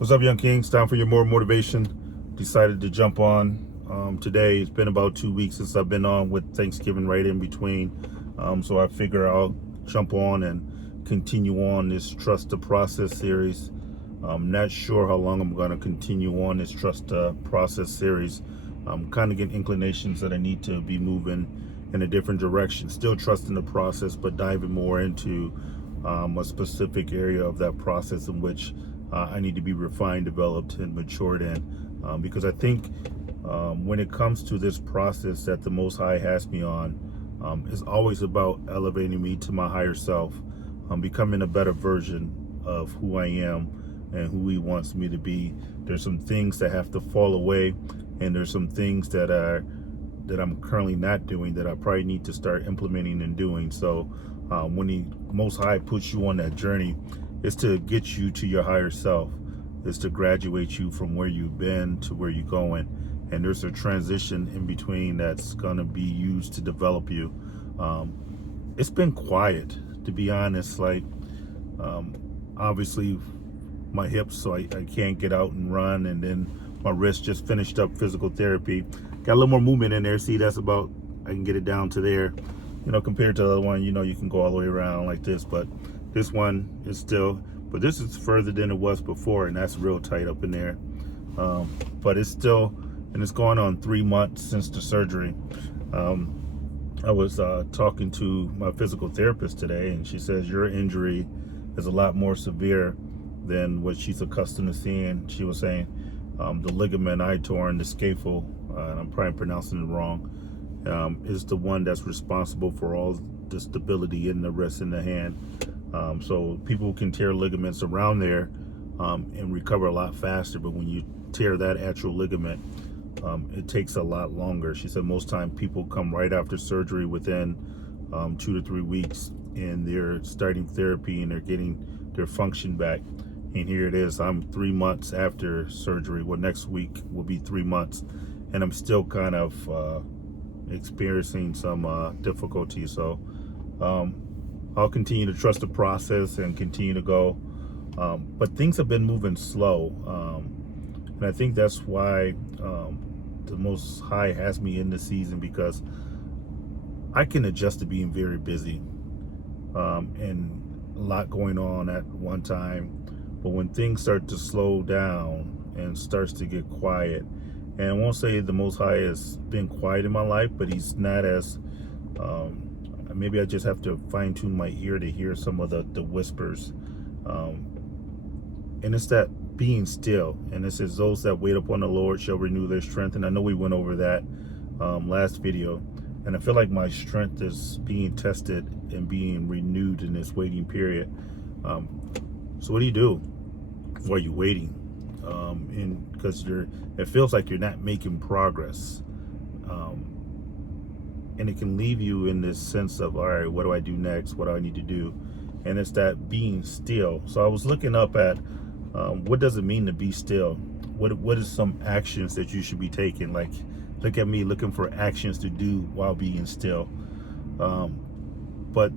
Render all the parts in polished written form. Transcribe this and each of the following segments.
What's up, Young Kings? Time for your more motivation. Decided to jump on today. It's been about 2 weeks since I've been on with Thanksgiving right in between. So I figure I'll jump on and continue on this Trust the Process series. I'm not sure how long I'm going to continue on this Trust the Process series. I'm kind of getting inclinations that I need to be moving in a different direction. Still trusting the process, but diving more into a specific area of that process in which I need to be refined, developed, and matured in. Because I think when it comes to this process that the Most High has me on, it's always about elevating me to my higher self, becoming a better version of who I am and who He wants me to be. There's some things that have to fall away, and there's some things that I'm currently not doing that I probably need to start implementing and doing. So when the Most High puts you on that journey, it's to get you to your higher self. It's to graduate you from where you've been to where you're going. And there's a transition in between that's going to be used to develop you. It's been quiet, to be honest. Like, obviously, my hips, so I can't get out and run. And then my wrist just finished up physical therapy. Got a little more movement in there. See, that's about, I can get it down to there. Compared to the other one, you can go all the way around like this. But this one is still, but this is further than it was before, and that's real tight up in there. But it's still, and it's going on 3 months since the surgery. I was talking to my physical therapist today, and she says your injury is a lot more severe than what she's accustomed to seeing. She was saying the ligament I tore in the scapula, and I'm probably pronouncing it wrong, is the one that's responsible for all the stability in the wrist and the hand. So people can tear ligaments around there and recover a lot faster, but when you tear that actual ligament, it takes a lot longer. She said most time people come right after surgery within 2 to 3 weeks, and they're starting therapy and they're getting their function back. And here it is, I'm 3 months after surgery. Well, next week will be 3 months, and I'm still kind of experiencing some difficulty. So I'll continue to trust the process and continue to go. But things have been moving slow. And I think that's why the Most High has me in this season, because I can adjust to being very busy and a lot going on at one time. But when things start to slow down and starts to get quiet, and I won't say the Most High has been quiet in my life, but He's not as, maybe I just have to fine tune my ear to hear some of the whispers. And it's that being still. And it says, those that wait upon the Lord shall renew their strength. And I know we went over that last video. And I feel like my strength is being tested and being renewed in this waiting period. So what do you do while you're waiting? And because it feels like you're not making progress. And it can leave you in this sense of, all right, what do I do next? What do I need to do? And it's that being still. So I was looking up at what does it mean to be still? What is some actions that you should be taking? Like, look at me looking for actions to do while being still. But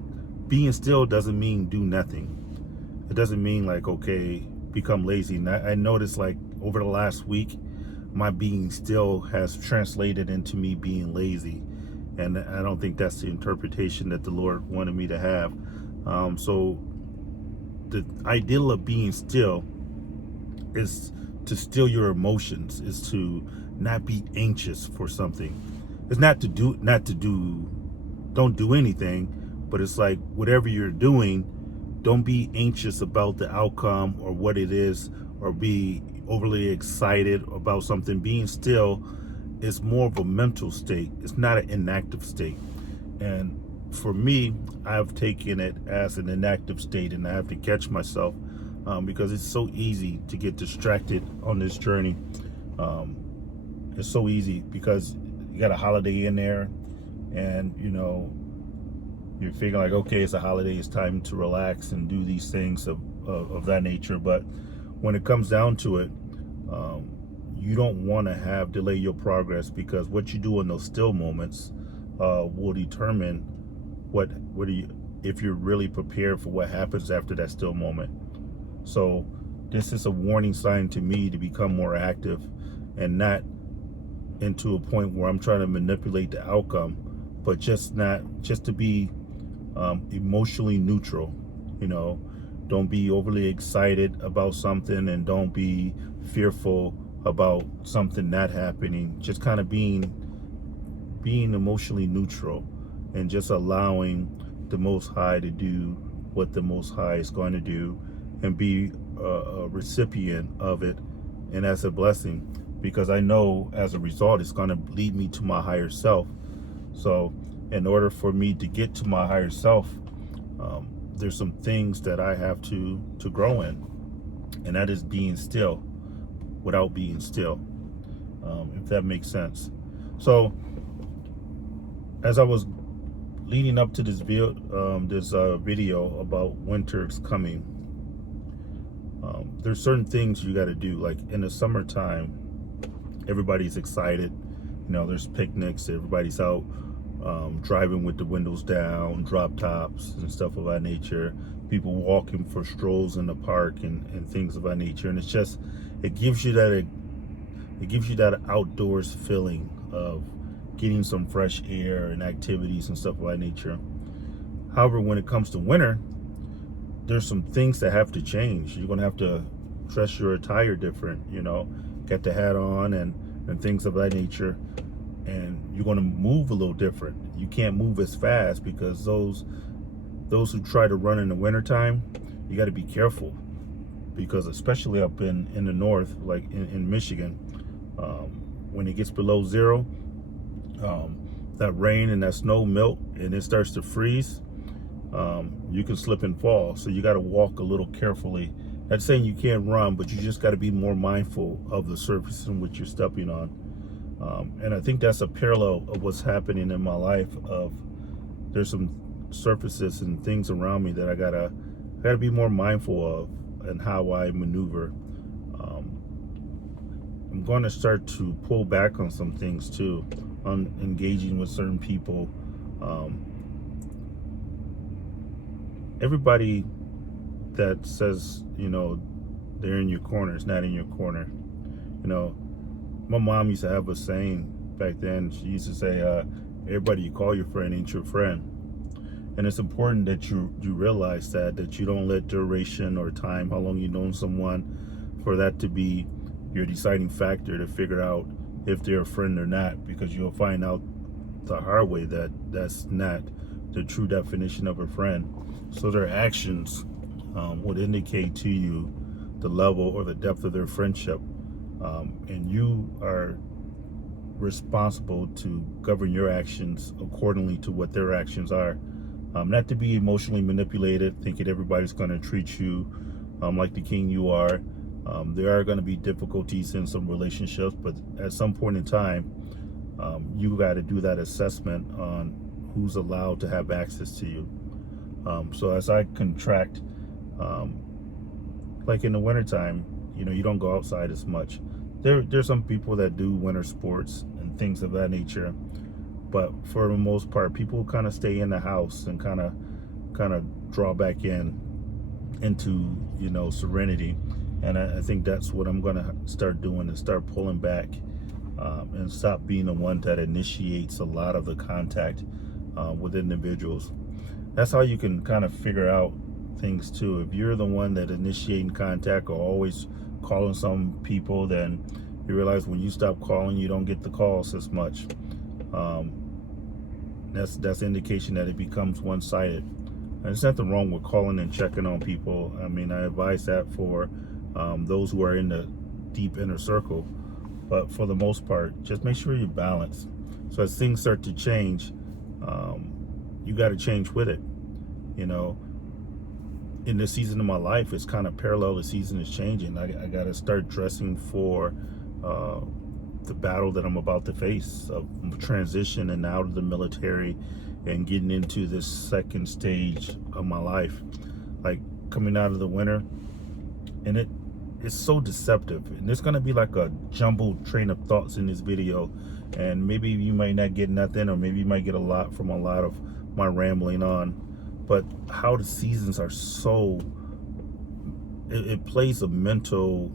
being still doesn't mean do nothing. It doesn't mean like, okay, become lazy. And I noticed like over the last week, my being still has translated into me being lazy. And I don't think that's the interpretation that the Lord wanted me to have. So the ideal of being still is to still your emotions, is to not be anxious for something. It's not to do, don't do anything, but it's like whatever you're doing, don't be anxious about the outcome or what it is, or be overly excited about something. Being still is more of a mental state. It's not an inactive state. And for me, I've taken it as an inactive state, and I have to catch myself because it's so easy to get distracted on this journey. It's so easy because you got a holiday in there, and you're figuring like, okay, it's a holiday, it's time to relax and do these things of that nature. But when it comes down to it, you don't want to delay your progress, because what you do in those still moments will determine if you're really prepared for what happens after that still moment. So this is a warning sign to me to become more active and not into a point where I'm trying to manipulate the outcome, but just to be emotionally neutral. You know, don't be overly excited about something, and don't be fearful about something not happening. Just kind of being emotionally neutral, and just allowing the Most High to do what the Most High is going to do, and be a recipient of it, and as a blessing, because I know as a result it's going to lead me to my higher self. So in order for me to get to my higher self, there's some things that I have to grow in, and that is being still without being still, if that makes sense. So as I was leading up to this video about winter's coming, there's certain things you got to do. Like in the summertime, everybody's excited. You know, there's picnics, everybody's out driving with the windows down, drop tops and stuff of that nature. People walking for strolls in the park and things of that nature. And it gives you that outdoors feeling of getting some fresh air and activities and stuff of that nature. However, when it comes to winter, there's some things that have to change. You're gonna have to dress your attire different, you know, get the hat on and things of that nature. And you're gonna move a little different. You can't move as fast, because those who try to run in the wintertime, you got to be careful, because especially up in the north, like in Michigan, when it gets below zero, that rain and that snow melt and it starts to freeze, you can slip and fall. So you got to walk a little carefully. Not saying you can't run, but you just got to be more mindful of the surface in which you're stepping on. And I think that's a parallel of what's happening in my life. There's some surfaces and things around me that I gotta be more mindful of, and how I maneuver. I'm going to start to pull back on some things too, on engaging with certain people. Everybody that says, you know, they're in your corner is not in your corner. You know, my mom used to have a saying back then. She used to say, everybody you call your friend ain't your friend. And it's important that you realize that you don't let duration or time, how long you've known someone, for that to be your deciding factor to figure out if they're a friend or not, because you'll find out the hard way that that's not the true definition of a friend. So their actions would indicate to you the level or the depth of their friendship. And you are responsible to govern your actions accordingly to what their actions are. Not to be emotionally manipulated, thinking everybody's going to treat you like the king you are. There are going to be difficulties in some relationships, but at some point in time, you got to do that assessment on who's allowed to have access to you. So as I contract, like in the wintertime, you know, you don't go outside as much. There's some people that do winter sports and things of that nature, but for the most part, people kind of stay in the house and kind of draw back into, you know, serenity. And I think that's what I'm going to start doing, is start pulling back and stop being the one that initiates a lot of the contact with individuals. That's how you can kind of figure out things too. If you're the one that initiating contact or always calling some people, then you realize when you stop calling, you don't get the calls as much. That's indication that it becomes one-sided. And there's nothing wrong with calling and checking on people. I mean, I advise that for those who are in the deep inner circle. But for the most part, just make sure you balance. So as things start to change, you got to change with it. You know, in this season of my life, it's kind of parallel. The season is changing. I got to start dressing for the battle that I'm about to face of transition and out of the military and getting into this second stage of my life, like coming out of the winter. And it's so deceptive, and there's gonna be like a jumbled train of thoughts in this video, and maybe you might not get nothing, or maybe you might get a lot from a lot of my rambling on. But how the seasons are so, it plays a mental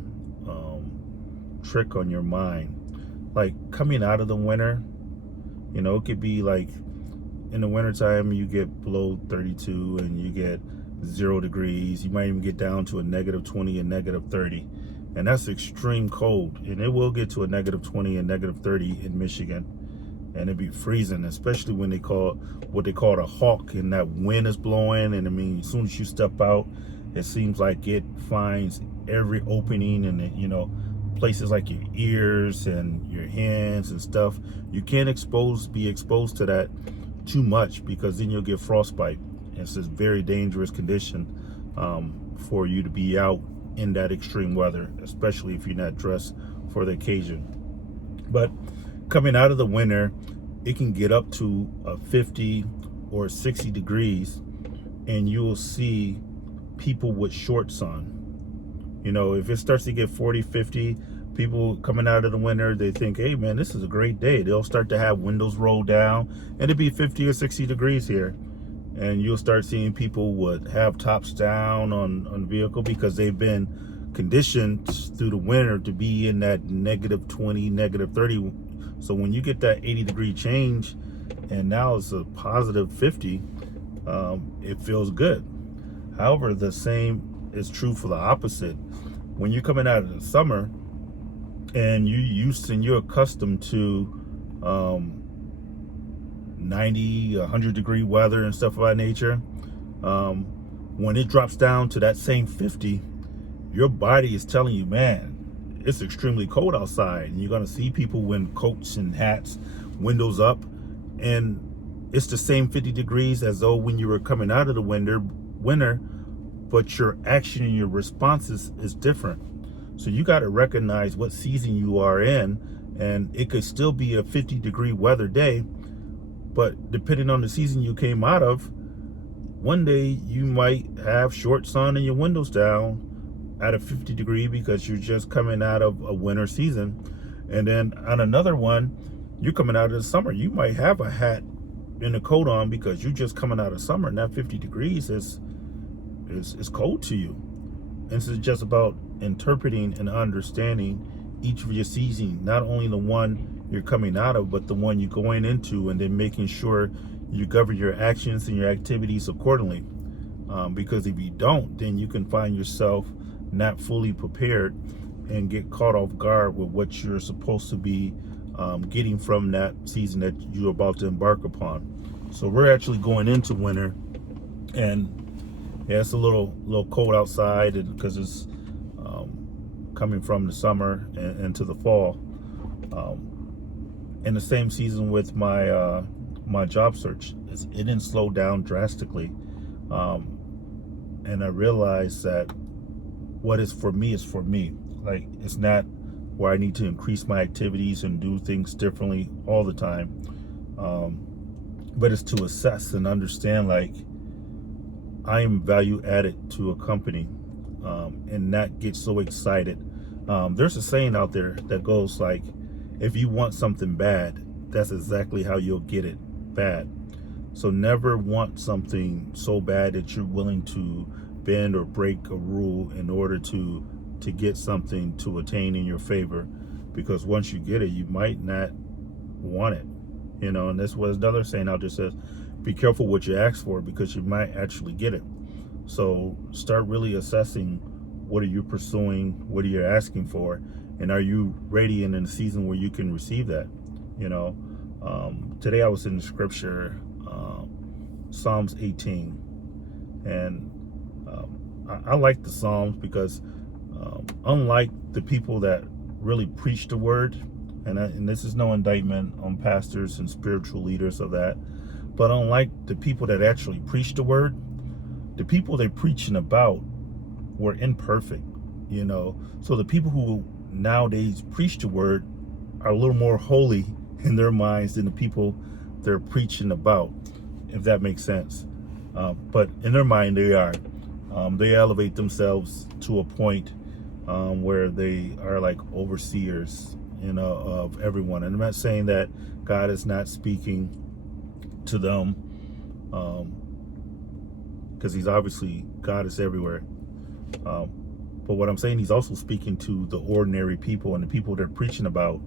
trick on your mind. Like coming out of the winter, it could be like in the wintertime you get below 32 and you get 0 degrees. You might even get down to a -20 and -30. And that's extreme cold. And it will get to a -20 and -30 in Michigan. And it'd be freezing, especially when they call what they call a hawk and that wind is blowing. And I mean, as soon as you step out, it seems like it finds every opening and places like your ears and your hands and stuff. You can't be exposed to that too much, because then you'll get frostbite. It's a very dangerous condition for you to be out in that extreme weather, especially if you're not dressed for the occasion. But coming out of the winter, it can get up to 50 or 60 degrees, and you will see people with shorts on. If it starts to get 40, 50, people coming out of the winter, they think, hey man, this is a great day. They'll start to have windows rolled down, and it'll be 50 or 60 degrees here. And you'll start seeing people would have tops down on the vehicle, because they've been conditioned through the winter to be in that -20, -30. So when you get that 80-degree change, and now it's a positive 50, it feels good. However, the same is true for the opposite. When you're coming out of the summer and you're accustomed to 90, 100-degree weather and stuff of that nature, when it drops down to that same 50, your body is telling you, man, it's extremely cold outside. And you're going to see people in coats and hats, windows up, and it's the same 50 degrees as though when you were coming out of the winter, but your action and your responses is different. So you got to recognize what season you are in, and it could still be a 50-degree weather day, but depending on the season you came out of, one day you might have shorts on and your windows down at a 50-degree because you're just coming out of a winter season. And then on another one, you're coming out of the summer. You might have a hat and a coat on because you're just coming out of summer, and that 50 degrees is cold to you. And this is just about interpreting and understanding each of your seasons, not only the one you're coming out of, but the one you're going into, and then making sure you govern your actions and your activities accordingly. Because if you don't, then you can find yourself not fully prepared and get caught off guard with what you're supposed to be getting from that season that you're about to embark upon. So we're actually going into winter, and yeah, it's a little cold outside, and because it's coming from the summer and into the fall. In the same season with my my job search, it didn't slow down drastically, and I realized that what is for me is for me. Like, it's not where I need to increase my activities and do things differently all the time, but it's to assess and understand, like, I am value added to a company, and not get so excited. There's a saying out there that goes like, if you want something bad, that's exactly how you'll get it bad. So never want something so bad that you're willing to bend or break a rule in order to get something to attain in your favor, because once you get it, you might not want it. And this was another saying out there says, be careful what you ask for, because you might actually get it. So start really assessing, what are you pursuing, what are you asking for, and are you ready and in a season where you can receive that? Today I was in the scripture, Psalms 18, and I like the Psalms because unlike the people that really preach the word, and this is no indictment on pastors and spiritual leaders of that, but unlike the people that actually preach the word, the people they're preaching about were imperfect, So the people who nowadays preach the word are a little more holy in their minds than the people they're preaching about, if that makes sense. But in their mind, they are. They elevate themselves to a point where they are like overseers, of everyone. And I'm not saying that God is not speaking to them, because he's obviously, God is everywhere. But what I'm saying, he's also speaking to the ordinary people, and the people they're preaching about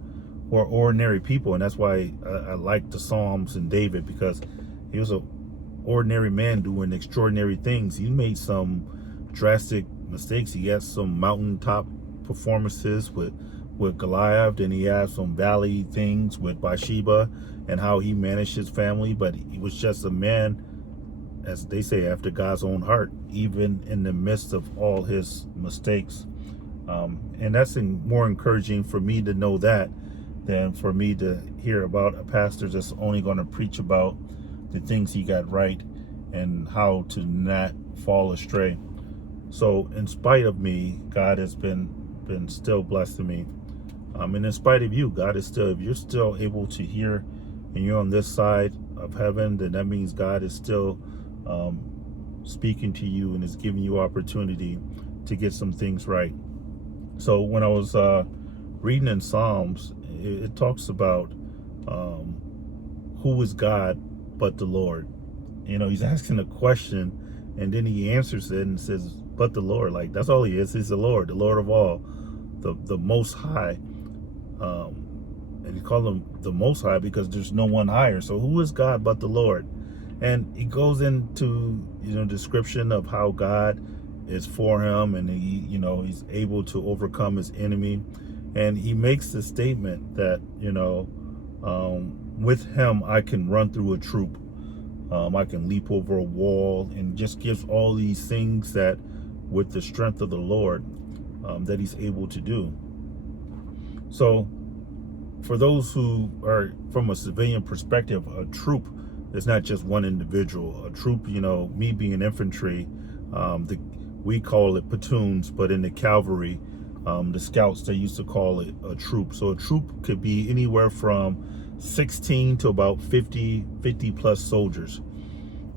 are ordinary people. And that's why I like the Psalms and David, because he was a ordinary man doing extraordinary things. He made some drastic mistakes. He had some mountaintop performances with Goliath, and he had some valley things with Bathsheba and how he managed his family. But he was just a man, as they say, after God's own heart, even in the midst of all his mistakes. And that's more encouraging for me to know that than for me to hear about a pastor that's only going to preach about the things he got right and how to not fall astray. So in spite of me, God has been still blessing me. And in spite of you, God is still, if you're still able to hear and you're on this side of heaven, then that means God is still speaking to you and is giving you opportunity to get some things right. So when I was reading in Psalms, it talks about who is God but the Lord. You know, he's asking a question, and then he answers it and says, but the Lord. Like, that's all he is. He's the Lord of all, the Most High. And he called him the Most High because there's no one higher. So who is God but the Lord? And he goes into, description of how God is for him, and he's able to overcome his enemy. And he makes the statement that, with him I can run through a troop. I can leap over a wall, and just gives all these things that with the strength of the Lord that he's able to do. So for those who are from a civilian perspective, a troop is not just one individual. A troop, me being infantry, we call it platoons, but in the cavalry, the scouts, they used to call it a troop. So a troop could be anywhere from 16 to about 50 plus soldiers.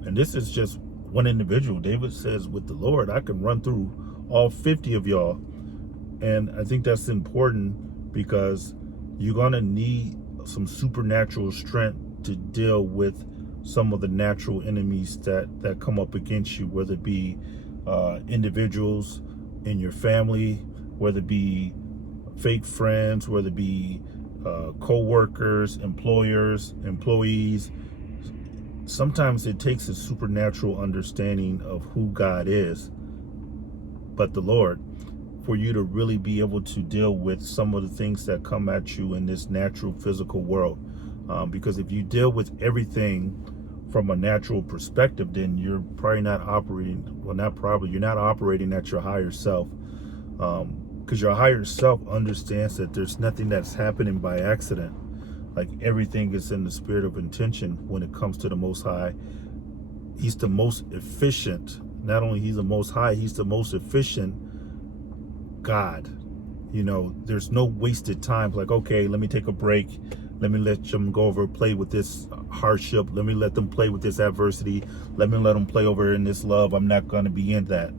And this is just one individual. David says, with the Lord, I can run through all 50 of y'all. And I think that's important, because you're going to need some supernatural strength to deal with some of the natural enemies that come up against you, whether it be individuals in your family, whether it be fake friends, whether it be co-workers, employers, employees. Sometimes it takes a supernatural understanding of who God is, but the Lord, for you to really be able to deal with some of the things that come at you in this natural physical world. Because if you deal with everything from a natural perspective, then you're probably not operating, you're not operating at your higher self. Because your higher self understands that there's nothing that's happening by accident. Like, everything is in the spirit of intention when it comes to the Most High. He's the most efficient. Not only he's the Most High, he's the most efficient God. There's no wasted time. Like, okay, let me take a break. Let me let them go over, play with this hardship. Let me let them play with this adversity. Let me let them play over in this love. I'm not going to be in that.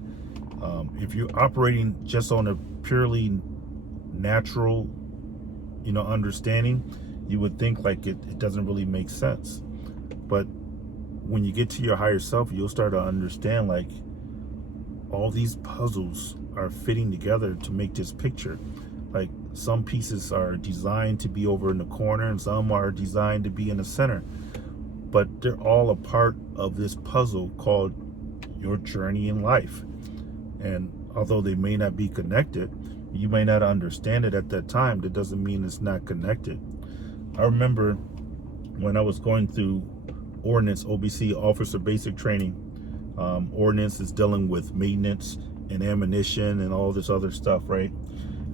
If you're operating just on a purely natural, understanding, you would think like it doesn't really make sense. But when you get to your higher self, you'll start to understand, like, all these puzzles are fitting together to make this picture. Like, some pieces are designed to be over in the corner, and some are designed to be in the center. But they're all a part of this puzzle called your journey in life. And although they may not be connected, you may not understand it at that time. That doesn't mean it's not connected. I remember when I was going through Ordnance, OBC, Officer Basic Training. Ordnance is dealing with maintenance and ammunition and all this other stuff, right?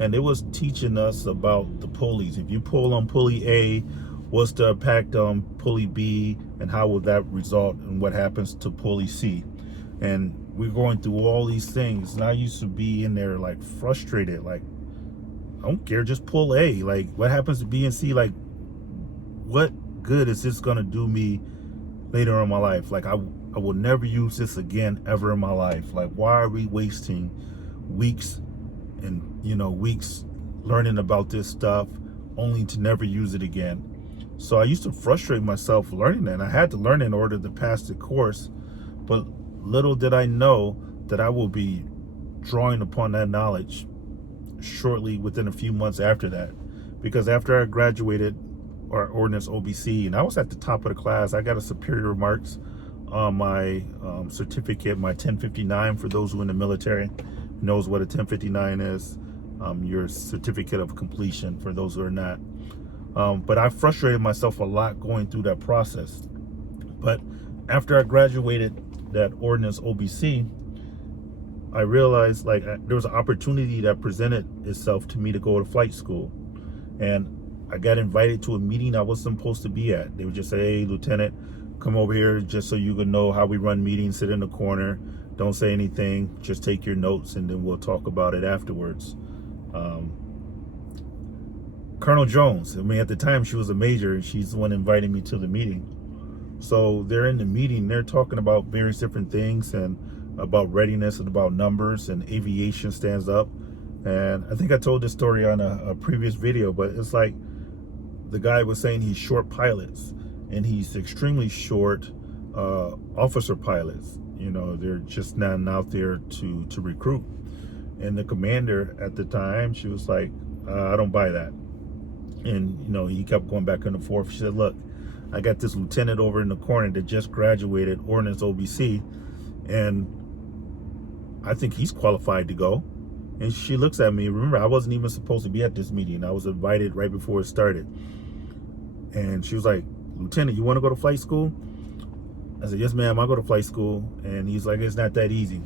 And it was teaching us about the pulleys. If you pull on pulley A, what's the impact on pulley B, and how will that result in what happens to pulley C? And we're going through all these things, and I used to be in there like frustrated, like, I don't care, just pull A. Like, what happens to B and C? Like, what good is this gonna do me later in my life? Like, I will never use this again ever in my life. Like, why are we wasting weeks and weeks learning about this stuff only to never use it again? So I used to frustrate myself learning that. And I had to learn in order to pass the course. But little did I know that I will be drawing upon that knowledge shortly within a few months after that. Because after I graduated our ordinance OBC, and I was at the top of the class, I got a superior marks on my certificate, my 1059. For those who are in the military knows what a 1059 is, your certificate of completion for those who are not. But I frustrated myself a lot going through that process. But after I graduated that ordinance OBC, I realized like there was an opportunity that presented itself to me to go to flight school. And I got invited to a meeting I wasn't supposed to be at. They would just say, hey, Lieutenant, come over here just so you can know how we run meetings, sit in the corner, don't say anything, just take your notes, and then we'll talk about it afterwards. Colonel Jones, I mean, at the time she was a major, and she's the one inviting me to the meeting. So they're in the meeting, they're talking about various different things and about readiness and about numbers, and aviation stands up. And I think I told this story on a previous video, but it's like the guy was saying he's short pilots, and he's extremely short officer pilots. You know, they're just not out there to recruit. And the commander at the time, she was like, I don't buy that. And, you know, he kept going back and forth. She said, look, I got this lieutenant over in the corner that just graduated ordinance OBC, and I think he's qualified to go. And she looks at me. Remember, I wasn't even supposed to be at this meeting. I was invited right before it started. And she was like, Lieutenant, you want to go to flight school? I said, yes, ma'am, I'll go to flight school. And he's like, it's not that easy.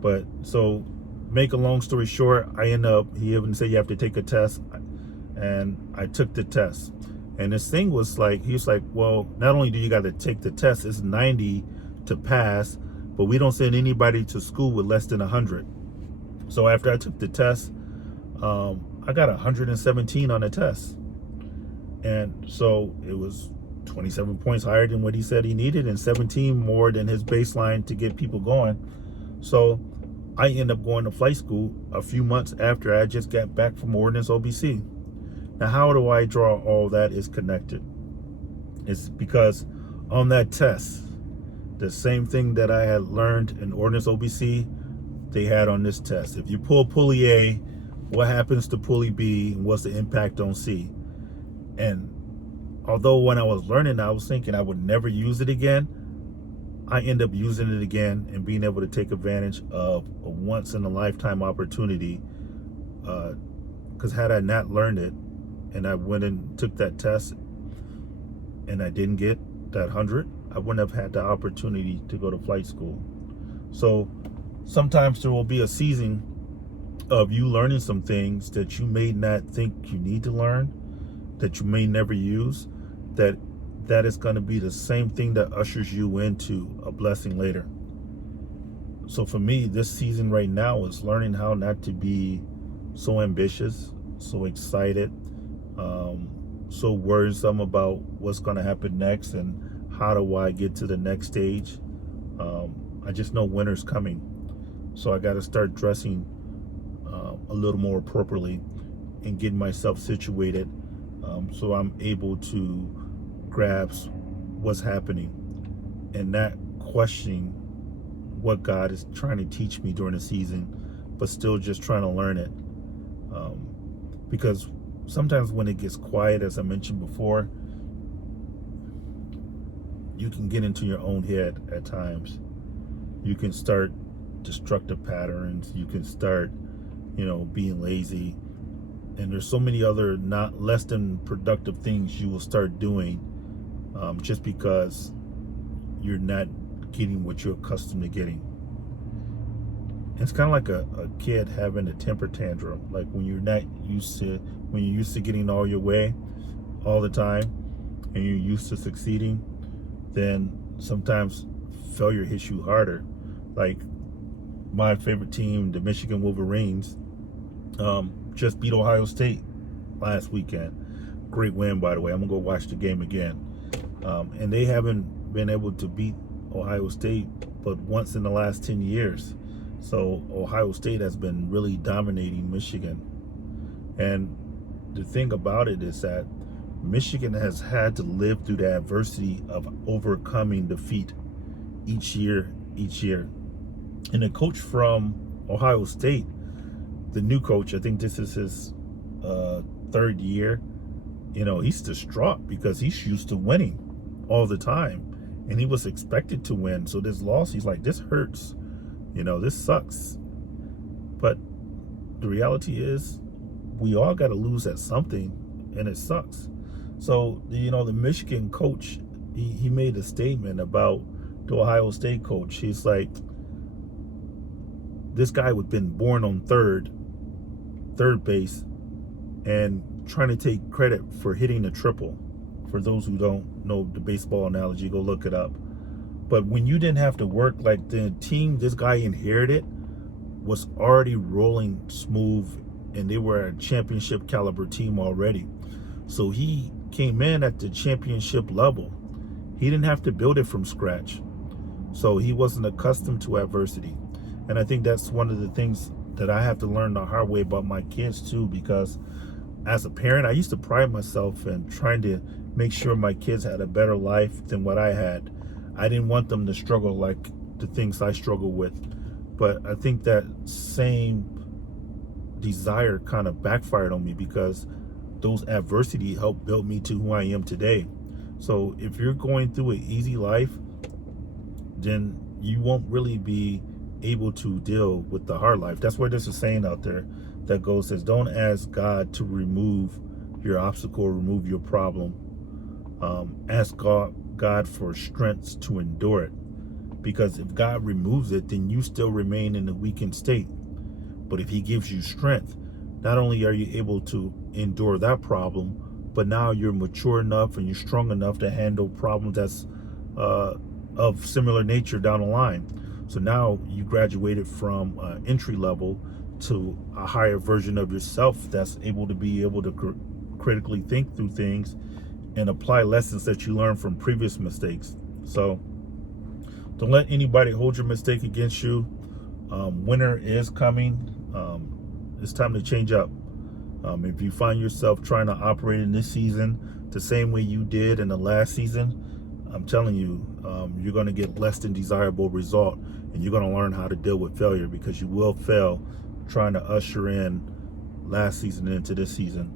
But so make a long story short, he even said you have to take a test. And I took the test. And this thing was like, he was like, well, not only do you got to take the test, it's 90 to pass, but we don't send anybody to school with less than 100. So after I took the test, I got 117 on the test. And so it was 27 points higher than what he said he needed, and 17 more than his baseline to get people going. So I ended up going to flight school a few months after I just got back from ordinance OBC. Now, how do I draw all that is connected? It's because on that test, the same thing that I had learned in ordinance OBC, they had on this test. If you pull pulley A, what happens to pulley B, and what's the impact on C? And although when I was learning, I was thinking I would never use it again, I end up using it again and being able to take advantage of a once-in-a-lifetime opportunity. Because had I not learned it, and I went and took that test, and I didn't get that 100, I wouldn't have had the opportunity to go to flight school. So sometimes there will be a season of you learning some things that you may not think you need to learn, that you may never use, that is going to be the same thing that ushers you into a blessing later. So for me, this season right now is learning how not to be so ambitious, so excited, so worrisome about what's going to happen next and how do I get to the next stage. I just know winter's coming, so I got to start dressing a little more appropriately and getting myself situated so I'm able to grasp what's happening and not questioning what God is trying to teach me during the season, but still just trying to learn it. Because sometimes when it gets quiet, as I mentioned before, you can get into your own head at times. You can start destructive patterns. You can start, being lazy. And there's so many other not less than productive things you will start doing just because you're not getting what you're accustomed to getting. It's kind of like a kid having a temper tantrum. Like when you're used to getting all your way all the time, and you're used to succeeding, then sometimes failure hits you harder. Like my favorite team, the Michigan Wolverines, just beat Ohio State last weekend. Great win, by the way. I'm gonna go watch the game again. And they haven't been able to beat Ohio State but once in the last 10 years. So Ohio State has been really dominating Michigan. And the thing about it is that Michigan has had to live through the adversity of overcoming defeat each year. And the coach from Ohio State, the new coach, I think this is his third year, he's distraught because he's used to winning all the time. And he was expected to win. So this loss, he's like, this hurts. This sucks. But the reality is, we all got to lose at something, and it sucks. So, the Michigan coach, he made a statement about the Ohio State coach. He's like, this guy had been born on third base, and trying to take credit for hitting a triple. For those who don't know the baseball analogy, go look it up. But when you didn't have to work, like the team this guy inherited was already rolling smooth, and they were a championship caliber team already. So he came in at the championship level. He didn't have to build it from scratch. So he wasn't accustomed to adversity. And I think that's one of the things that I have to learn the hard way about my kids too, because as a parent, I used to pride myself in trying to make sure my kids had a better life than what I had. I didn't want them to struggle like the things I struggle with. But I think that same desire kind of backfired on me, because those adversity helped build me to who I am today. So if you're going through an easy life, then you won't really be able to deal with the hard life. That's why there's a saying out there that says, don't ask God to remove your obstacle, remove your problem. Ask God for strength to endure it. Because if God removes it, then you still remain in a weakened state. But if he gives you strength, not only are you able to endure that problem, but now you're mature enough and you're strong enough to handle problems that's of similar nature down the line. So now you graduated from entry level to a higher version of yourself that's able to critically think through things and apply lessons that you learned from previous mistakes. So don't let anybody hold your mistake against you. Winter is coming. It's time to change up. If you find yourself trying to operate in this season the same way you did in the last season, I'm telling you, you're going to get less than desirable result, and you're going to learn how to deal with failure, because you will fail trying to usher in last season into this season.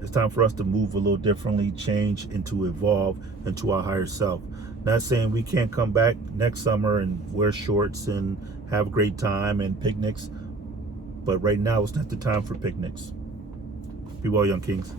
It's time for us to move a little differently, change, and to evolve into our higher self. Not saying we can't come back next summer and wear shorts and have a great time and picnics, but right now it's not the time for picnics. Be well, young kings.